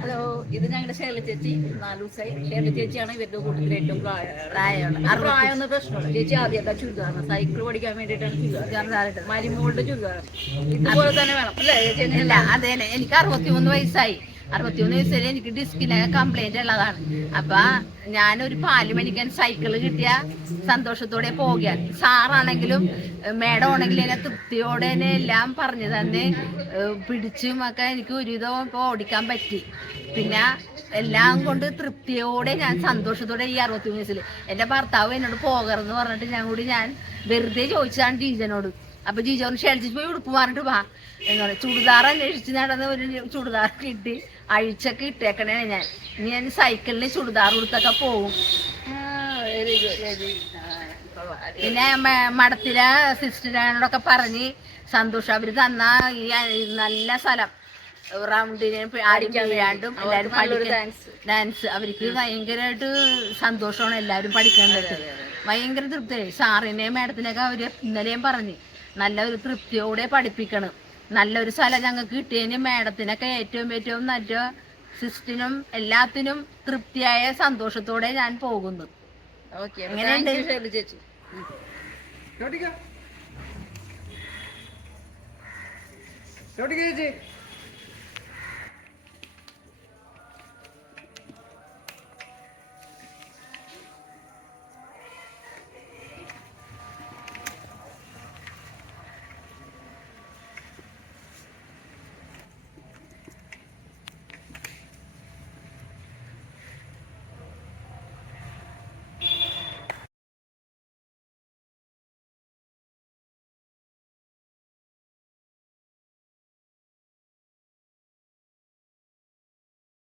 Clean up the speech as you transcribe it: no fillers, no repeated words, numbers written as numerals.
Hello, ഇത് ഞങ്ങളുടെ ശൈല ചേച്ചി. 4 ദിവസമായി. ശൈല ചേച്ചിയാണ് ഇവരുടെ കൂട്ടത്തിൽ ഏറ്റവും പ്രായമാണ്. പ്രായമൊന്നും പ്രശ്നമില്ല. ചേച്ചി ആദ്യമായിട്ടാ ചുരിദാറാണ്. സൈക്കിൾ പഠിക്കാൻ വേണ്ടിയിട്ടാണ് ചുരിദാർ. മരുമോളുടെ ചുരിദാർ ഇതുപോലെ തന്നെ വേണം അല്ലേ ചേച്ചി? ഇല്ല, അതെ, എനിക്ക് 63 വയസ്സായി. 63 വയസ്സിൽ എനിക്ക് ഡിസ്കിനൊക്കെ കംപ്ലൈന്റ് ഉള്ളതാണ്. അപ്പൊ ഞാനൊരു പാല് മേടിക്കാൻ സൈക്കിള് കിട്ടിയ സന്തോഷത്തോടെ പോകാൻ. സാറാണെങ്കിലും മേഡം ആണെങ്കിലും എന്നെ തൃപ്തിയോടെ തന്നെ എല്ലാം പറഞ്ഞു തന്നെ പിടിച്ചും ഒക്കെ എനിക്ക് ഒരുവിധം ഇപ്പൊ ഓടിക്കാൻ പറ്റി. പിന്നെ എല്ലാം കൊണ്ട് തൃപ്തിയോടെ ഞാൻ സന്തോഷത്തോടെ ഈ 63 വയസ്സിൽ എന്റെ ഭർത്താവ് എന്നോട് പോകരുതെന്ന് പറഞ്ഞിട്ട് ഞാൻ വെറുതെ ചോദിച്ചതാണ് ജീജനോട്. അപ്പൊ ജീജോന് ക്ഷണിച്ചിട്ട് പോയി ഉടുപ്പ് മാറിട്ട് വാ എന്ന് പറയും. ചുടുദാർ അന്വേഷിച്ച് നടന്ന് ഒരു ചുടുദാർ കിട്ടി അഴിച്ചൊക്കെ ഇട്ടേക്കണേ ഞാൻ. ഇനി ഞാൻ സൈക്കിളിന് ചുടുദാർ കൊടുത്തൊക്കെ പോകും. പിന്നെ മഠത്തിലെ സിസ്റ്ററിനോടൊക്കെ പറഞ്ഞ് സന്തോഷം അവര് തന്ന ഈ നല്ല സ്ഥലം റൗണ്ടിന് ആരും ചെയ്യാണ്ടും എല്ലാരും ഡാൻസ് അവർക്ക് ഭയങ്കരമായിട്ട് സന്തോഷമാണ്. എല്ലാരും പഠിക്കേണ്ടത് ഭയങ്കര തൃപ്തിയായി. സാറിനെയും മാഡത്തിനെയൊക്കെ അവര് ഇന്നലെയും പറഞ്ഞ് നല്ലൊരു തൃപ്തിയോടെ പഠിപ്പിക്കണം. നല്ലൊരു സ്ഥലം ഞങ്ങൾക്ക് കിട്ടിയതിന് മാഡത്തിനൊക്കെ ഏറ്റവും നല്ല സിസ്റ്റിനും എല്ലാത്തിനും തൃപ്തിയായ സന്തോഷത്തോടെ ഞാൻ പോകുന്നു. എങ്ങനെയുണ്ട് ചേച്ചി? ചേച്ചി